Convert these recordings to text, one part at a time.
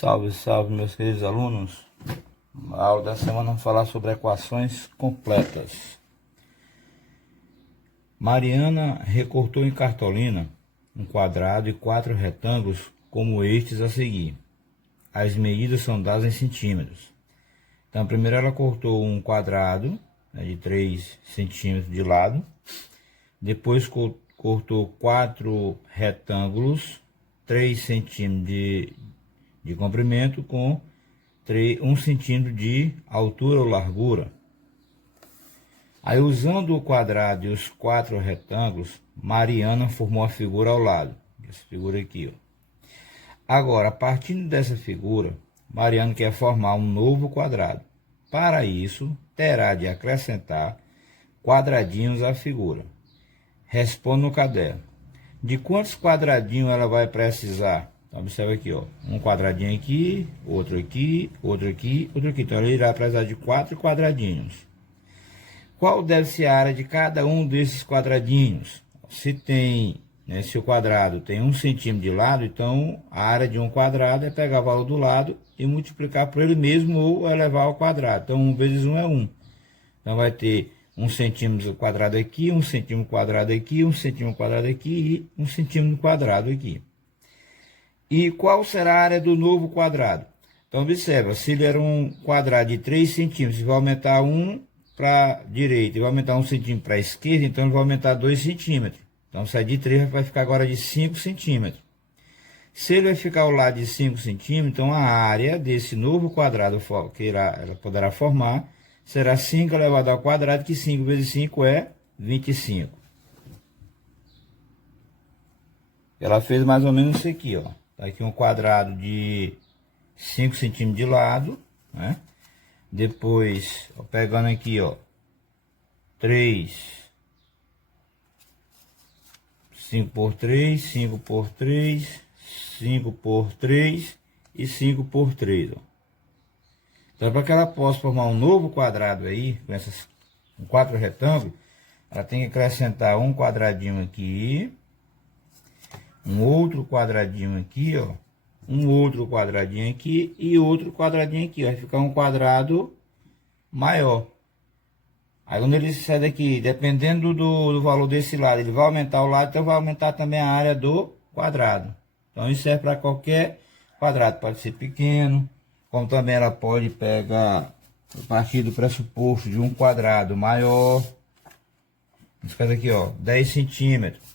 Salve, salve, meus queridos alunos. A aula da semana vamos falar sobre equações completas. Mariana recortou em cartolina um quadrado e 4 retângulos como estes a seguir. As medidas são dadas em centímetros. Então, primeiro ela cortou um quadrado, de 3 centímetros de lado. Depois cortou 4 retângulos, 3 centímetros de comprimento com 1 centímetro de altura ou largura. Aí, usando o quadrado e os 4 retângulos, Mariana formou a figura ao lado. Essa figura aqui, ó. Agora, partindo dessa figura, Mariana quer formar um novo quadrado. Para isso, terá de acrescentar quadradinhos à figura. Responda no caderno. De quantos quadradinhos ela vai precisar? Então, observa aqui, ó. Um quadradinho aqui, outro aqui, outro aqui, outro aqui. Então, ela irá precisar de 4 quadradinhos. Qual deve ser a área de cada um desses quadradinhos? Se o quadrado tem 1 centímetro de lado, então a área de um quadrado é pegar o valor do lado e multiplicar por ele mesmo ou elevar ao quadrado. Então, 1 vezes 1 é 1. Então, vai ter 1 centímetro quadrado aqui, 1 centímetro quadrado aqui, 1 centímetro quadrado aqui e 1 centímetro quadrado aqui. E qual será a área do novo quadrado? Então, observa, se ele era um quadrado de 3 centímetros, vai aumentar 1 para a direita e vai aumentar 1 centímetro para a esquerda, então ele vai aumentar 2 centímetros. Então, sai de 3, vai ficar agora de 5 centímetros. Se ele vai ficar ao lado de 5 centímetros, então a área desse novo quadrado que ela poderá formar será 5 elevado ao quadrado, que 5 vezes 5 é 25. Ela fez mais ou menos isso aqui, ó. Tá aqui um quadrado de 5 centímetros de lado, né? Depois, ó, pegando aqui, ó, 3, 5 por 3, 5 por 3, 5 por 3 e 5 por 3, ó. Então, para que ela possa formar um novo quadrado aí, com 4 retângulos, ela tem que acrescentar um quadradinho aqui, um outro quadradinho aqui, ó, um outro quadradinho aqui e outro quadradinho aqui. Vai ficar um quadrado maior. Aí, quando ele sai daqui, dependendo do valor desse lado, ele vai aumentar o lado, então vai aumentar também a área do quadrado. Então, isso serve para qualquer quadrado. Pode ser pequeno, como também ela pode pegar a partir do pressuposto de um quadrado maior. Nesse caso aqui, ó, 10 centímetros.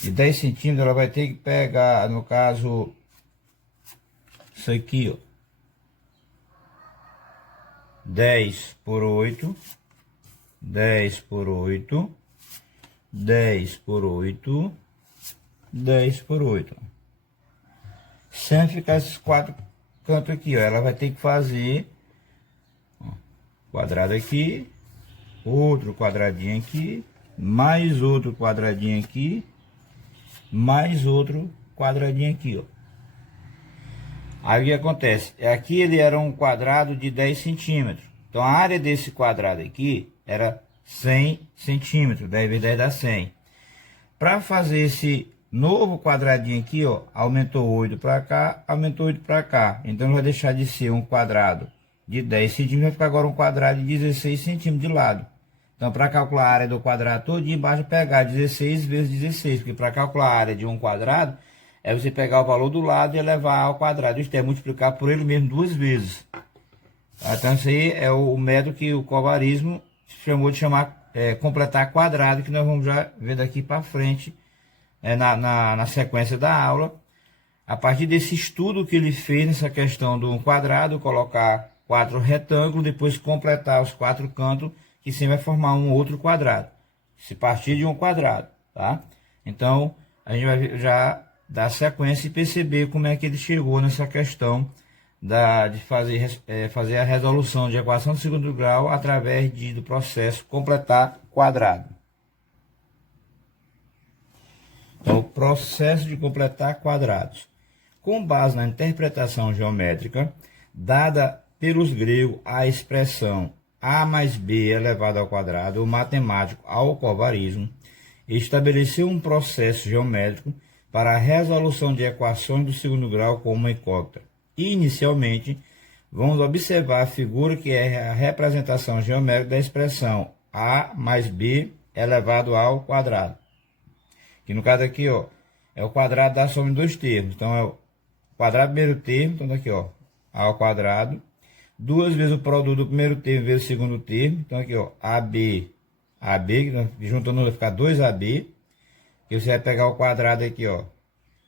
De 10 centímetros ela vai ter que pegar, no caso, isso aqui, ó, 10 por 8, 10 por 8, 10 por 8, 10 por 8. Sem ficar esses 4 cantos aqui, ó, ela vai ter que fazer, ó, quadrado aqui, outro quadradinho aqui, mais outro quadradinho aqui, mais outro quadradinho aqui, ó. Aí o que acontece? Aqui ele era um quadrado de 10 centímetros. Então a área desse quadrado aqui era 100 centímetros. 10 vezes 10 dá 100. Para fazer esse novo quadradinho aqui, ó, aumentou 8 para cá, aumentou 8 para cá. Então ele vai deixar de ser um quadrado de 10 centímetros, vai ficar agora um quadrado de 16 centímetros de lado. Então, para calcular a área do quadrado todo, embaixo pegar 16 vezes 16, porque para calcular a área de um quadrado, é você pegar o valor do lado e elevar ao quadrado, isto é, multiplicar por ele mesmo 2 vezes. Então, isso aí é o método que o covarismo chamou de completar quadrado, que nós vamos já ver daqui para frente, na sequência da aula. A partir desse estudo que ele fez nessa questão do quadrado, colocar 4 retângulos, depois completar os 4 cantos, que sempre vai formar um outro quadrado, se partir de um quadrado, tá? Então, a gente vai já dar sequência e perceber como é que ele chegou nessa questão de fazer a resolução de equação de segundo grau através do processo completar quadrado. Então, o processo de completar quadrados. Com base na interpretação geométrica, dada pelos gregos a expressão a mais b elevado ao quadrado, o matemático Alcovarismo estabeleceu um processo geométrico para a resolução de equações do segundo grau com uma incógnita. Inicialmente, vamos observar a figura que é a representação geométrica da expressão a mais b elevado ao quadrado. Que no caso aqui, ó, é o quadrado da soma de dois termos. Então, é o quadrado do primeiro termo, então daqui, ó, a ao quadrado. Duas vezes o produto do primeiro termo vezes o segundo termo. Então, aqui, ó, AB, juntando vai ficar 2AB. Que você vai pegar o quadrado aqui, ó,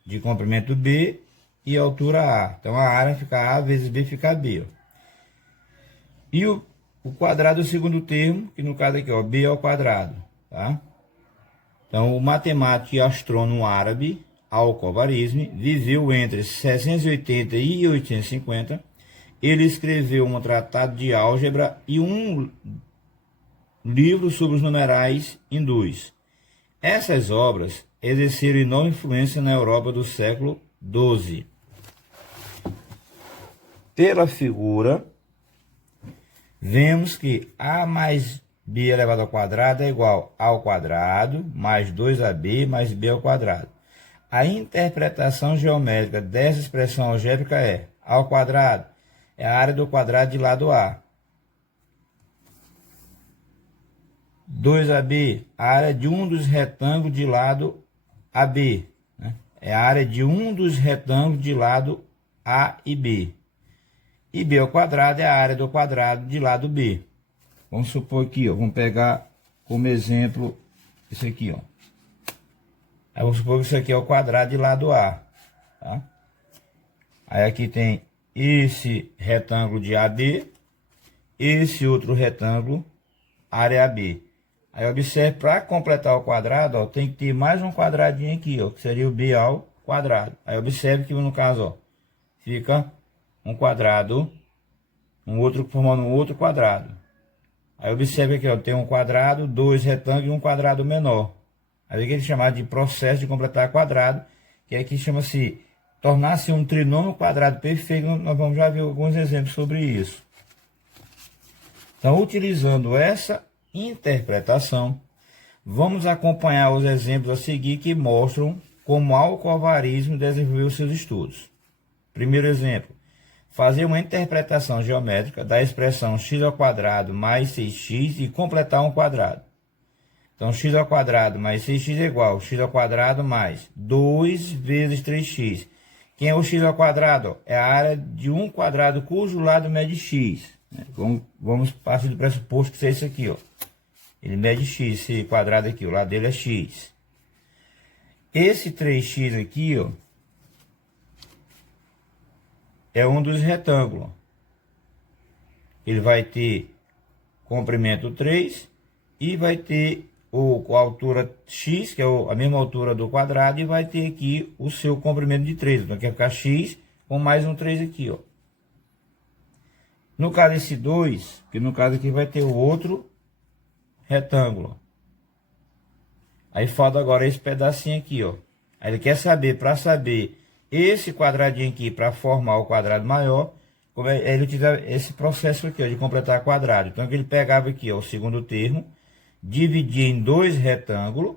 de comprimento B e altura A. Então, a área fica A vezes B fica B, ó. E o quadrado do segundo termo, que no caso aqui, ó, B ao quadrado, tá? Então, o matemático e astrônomo árabe, Al-Khwarizmi, viveu entre 680 e 850. Ele escreveu um tratado de álgebra e um livro sobre os numerais hindus. Essas obras exerceram enorme influência na Europa do século XII. Pela figura, vemos que A mais B elevado ao quadrado é igual ao quadrado mais 2AB mais B ao quadrado. A interpretação geométrica dessa expressão algébrica é A ao quadrado é a área do quadrado de lado A. 2AB, a área de um dos retângulos de lado AB. Né? É a área de um dos retângulos de lado A e B. E B ao quadrado é a área do quadrado de lado B. Vamos supor aqui, ó, vamos pegar como exemplo isso aqui, ó. Aí vamos supor que isso aqui é o quadrado de lado A, tá? Aí aqui tem esse retângulo de AB, esse outro retângulo, área AB. Aí observe, para completar o quadrado, ó, tem que ter mais um quadradinho aqui, ó, que seria o B ao quadrado. Aí observe que no caso, ó, fica um quadrado, um outro formando um outro quadrado. Aí observe aqui, ó, tem um quadrado, dois retângulos e um quadrado menor. Aí que ele chamado de processo de completar quadrado, que aqui chama-se tornar-se um trinômio quadrado perfeito. Nós vamos já ver alguns exemplos sobre isso. Então, utilizando essa interpretação, vamos acompanhar os exemplos a seguir que mostram como Al-Khwarizmi desenvolveu seus estudos. Primeiro exemplo, fazer uma interpretação geométrica da expressão x ao quadrado mais 6x e completar um quadrado. Então, x ao quadrado mais 6x é igual a x ao quadrado mais 2 vezes 3x. Quem é o x ao quadrado? É a área de um quadrado cujo lado mede x. Vamos partir do pressuposto que seja isso aqui, ó. Ele mede x, esse quadrado aqui, o lado dele é x. Esse 3x aqui, ó, é um dos retângulos. Ele vai ter comprimento 3 e vai ter a altura x, que é a mesma altura do quadrado, e vai ter aqui o seu comprimento de 3. Então, aqui vai ficar x com mais um 3 aqui, ó. No caso desse 2, que no caso aqui vai ter o outro retângulo. Aí falta agora esse pedacinho aqui, ó. Aí ele quer saber, para saber esse quadradinho aqui, para formar o quadrado maior, como ele utiliza esse processo aqui, ó, de completar quadrado. Então, ele pegava aqui, ó, o segundo termo, dividia em dois retângulos,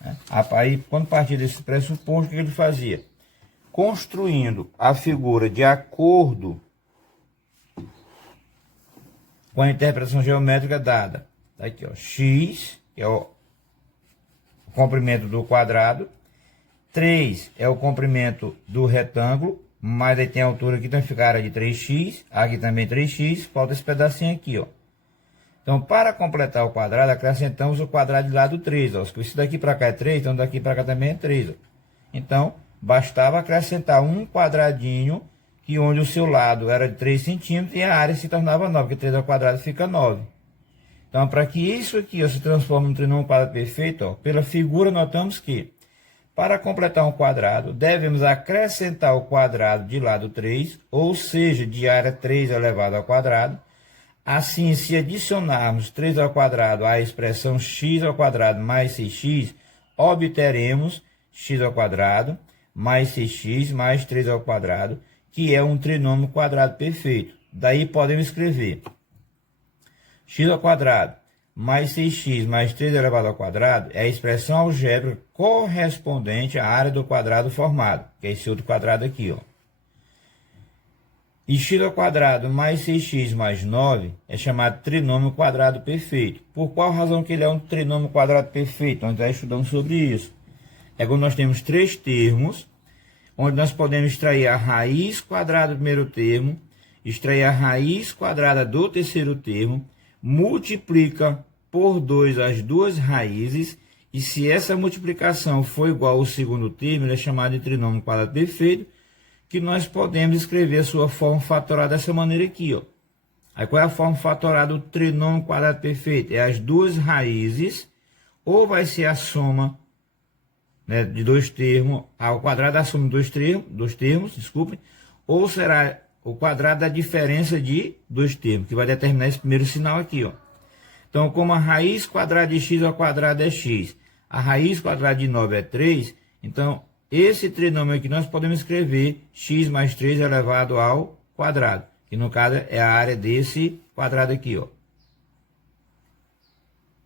né? Aí, quando partia desse pressuposto, o que ele fazia? Construindo a figura de acordo com a interpretação geométrica dada. Tá aqui, ó, x, que é o comprimento do quadrado, 3 é o comprimento do retângulo, mas aí tem a altura aqui, então fica a área de 3x, aqui também 3x, falta esse pedacinho aqui, ó. Então, para completar o quadrado, acrescentamos o quadrado de lado 3, ó. Se isso daqui para cá é 3, então daqui para cá também é 3, ó. Então, bastava acrescentar um quadradinho, que onde o seu lado era de 3 centímetros e a área se tornava 9, porque 3 ao quadrado fica 9. Então, para que isso aqui, ó, se transforme em um trinômio quadrado perfeito, ó, pela figura notamos que, para completar um quadrado, devemos acrescentar o quadrado de lado 3, ou seja, de área 3 elevado ao quadrado. Assim, se adicionarmos 3 ao quadrado à expressão x ao quadrado mais 6x, obteremos x ao quadrado mais 6x mais 3 ao quadrado, que é um trinômio quadrado perfeito. Daí podemos escrever x ao quadrado mais 6x mais 3 elevado ao quadrado é a expressão algébrica correspondente à área do quadrado formado, que é esse outro quadrado aqui, ó. E x ao quadrado mais 6x mais 9 é chamado trinômio quadrado perfeito. Por qual razão que ele é um trinômio quadrado perfeito? Nós já estudamos sobre isso. É quando nós temos três termos, onde nós podemos extrair a raiz quadrada do primeiro termo, extrair a raiz quadrada do terceiro termo, multiplica por 2 as duas raízes, e se essa multiplicação for igual ao segundo termo, ele é chamado de trinômio quadrado perfeito, que nós podemos escrever a sua forma fatorada dessa maneira aqui, ó. Aí qual é a forma fatorada do trinômio quadrado perfeito? É as duas raízes, ou vai ser a soma, né, de dois termos, ao quadrado da soma de dois termos, desculpem, ou será o quadrado da diferença de dois termos, que vai determinar esse primeiro sinal aqui, ó. Então, como a raiz quadrada de x ao quadrado é x, a raiz quadrada de 9 é 3, então esse trinômio aqui nós podemos escrever x mais 3 elevado ao quadrado, que no caso é a área desse quadrado aqui, ó.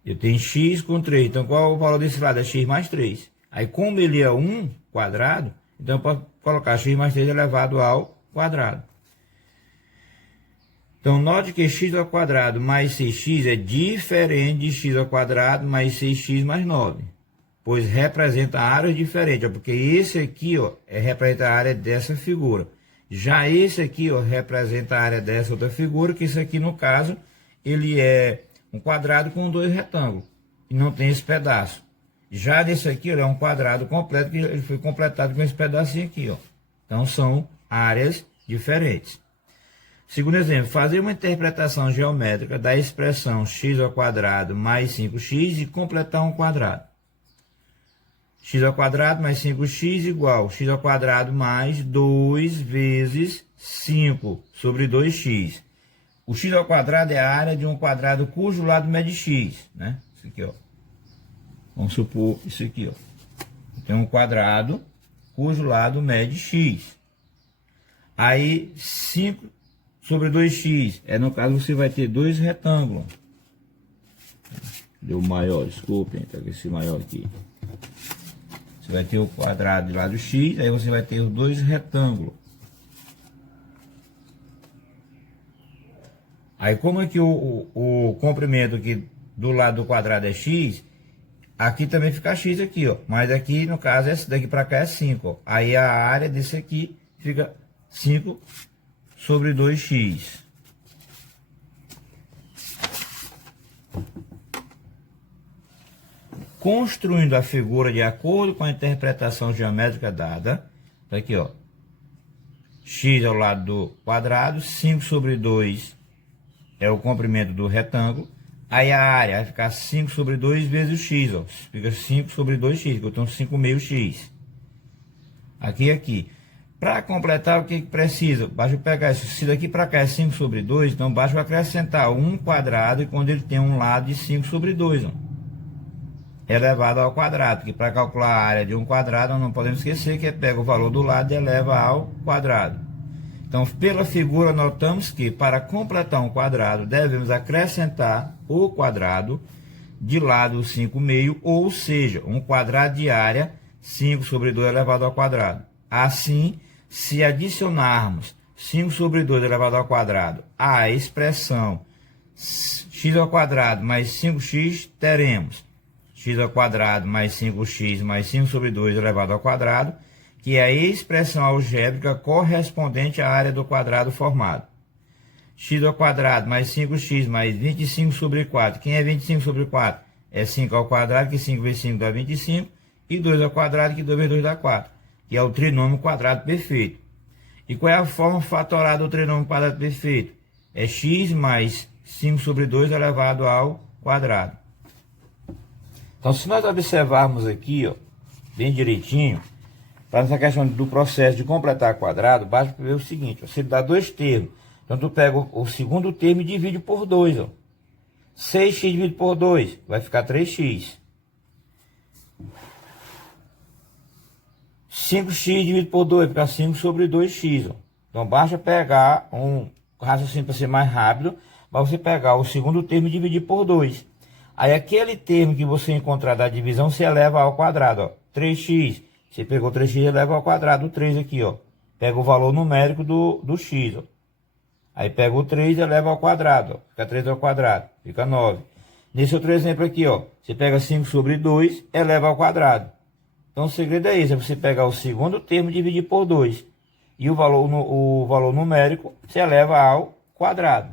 Eu tenho x com 3, então qual é o valor desse lado? É x mais 3. Aí como ele é 1 quadrado, então eu posso colocar x mais 3 elevado ao quadrado. Então note que x ao quadrado mais 6x é diferente de x ao quadrado mais 6x mais 9. Pois representa áreas diferentes, ó, porque esse aqui, ó, representa a área dessa figura. Já esse aqui, ó, representa a área dessa outra figura, que isso aqui, no caso, ele é um quadrado com dois retângulos, e não tem esse pedaço. Já desse aqui, ó, é um quadrado completo, que ele foi completado com esse pedacinho aqui, ó. Então, são áreas diferentes. Segundo exemplo, fazer uma interpretação geométrica da expressão x ao quadrado mais 5x e completar um quadrado. X ao quadrado mais 5x igual x ao quadrado mais 2 vezes 5 sobre 2x. O x ao quadrado é a área de um quadrado cujo lado mede x, né? Isso aqui, ó. Vamos supor isso aqui, ó. Tem um quadrado cujo lado mede x. Aí 5 sobre 2x, no caso você vai ter dois retângulos. Deu maior, desculpem, pega esse maior aqui. Você vai ter o quadrado de lado x, aí você vai ter os dois retângulos. Aí como é que o comprimento aqui do lado do quadrado é x, aqui também fica x aqui, ó. Mas aqui, no caso, esse daqui para cá é 5, ó. Aí a área desse aqui fica 5 sobre 2x. Construindo a figura de acordo com a interpretação geométrica dada, tá aqui, ó, x ao lado do quadrado, 5 sobre 2 é o comprimento do retângulo, aí a área vai ficar 5 sobre 2 vezes o x, ó, fica 5 sobre 2x, que eu tenho 5 meio x. Aqui e aqui. Para completar, o que precisa? Basta eu pegar isso. Se daqui para cá é 5 sobre 2, então basta eu acrescentar 1 quadrado, e quando ele tem um lado de 5 sobre 2, ó, elevado ao quadrado, que para calcular a área de um quadrado, nós não podemos esquecer que pega o valor do lado e eleva ao quadrado. Então, pela figura, notamos que para completar um quadrado, devemos acrescentar o quadrado de lado 5 meio, ou seja, um quadrado de área 5 sobre 2 elevado ao quadrado. Assim, se adicionarmos 5 sobre 2 elevado ao quadrado à expressão x ao quadrado mais 5x, teremos x ao quadrado mais 5x mais 5 sobre 2 elevado ao quadrado, que é a expressão algébrica correspondente à área do quadrado formado. X ao quadrado mais 5x mais 25 sobre 4. Quem é 25 sobre 4? É 5 ao quadrado, que 5 vezes 5 dá 25, e 2 ao quadrado, que 2 vezes 2 dá 4, que é o trinômio quadrado perfeito. E qual é a forma fatorada do trinômio quadrado perfeito? É x mais 5 sobre 2 elevado ao quadrado. Então, se nós observarmos aqui, ó, bem direitinho, para essa questão do processo de completar quadrado, basta ver o seguinte, ó, se ele dá dois termos, então tu pega o segundo termo e divide por 2, ó. 6x dividido por 2, vai ficar 3x. 5x dividido por 2, vai ficar 5 sobre 2x, ó. Então, basta pegar um raciocínio para ser mais rápido, para você pegar o segundo termo e dividir por 2. Aí, aquele termo que você encontrar da divisão, se eleva ao quadrado, ó. 3x, você pegou 3x e eleva ao quadrado, o 3 aqui, ó. Pega o valor numérico do x, ó. Aí pega o 3 e eleva ao quadrado, ó. Fica 3 ao quadrado, fica 9. Nesse outro exemplo aqui, ó, você pega 5 sobre 2, eleva ao quadrado. Então o segredo é esse, é você pegar o segundo termo e dividir por 2. E o valor numérico você eleva ao quadrado.